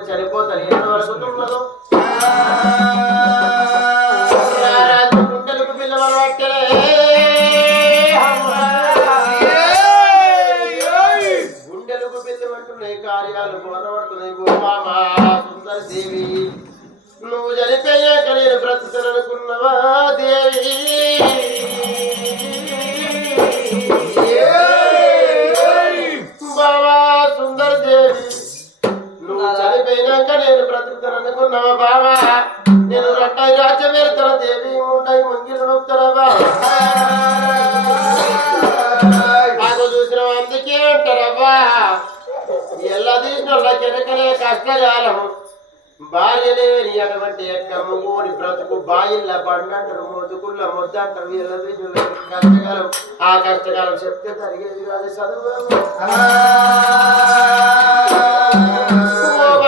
ఉంటే చనిపోతాను ఎంత వరకు ఉన్నదో గుండెలకు పిల్లలు పట్టలే గుండెలకు పిల్లలు అంటున్నాయి కార్యాలు పోరబడుతున్నాయి గోమామా సుందర దేవి నువ్వు చనిపోయాక నేను బ్రతుకుననుకున్నవా దేవి బాబా సుందర దేవి నువ్వు చనిపోయినాక నేను బ్రతుకుతాననుకున్నావా బాబా నేను రొట్టాయి రాజ్యం వెళ్తాను దేవి ఉంటాయి ముంగిలు నొప్పుతారా బాబా నాకు చూసిన అందుకే అంటారవ్వా ఎలా తీసిన కెనకనే కష్టకాలం భార్య లేని అటువంటి ఎక్కమ్మని బ్రతుకు బాయిల్ల పండంటారు మొదుకుల్ల మొద్దంటారు వీళ్ళ కష్టకాలం ఆ కష్టకాలం చెప్తే జరిగేది కాదు చదువు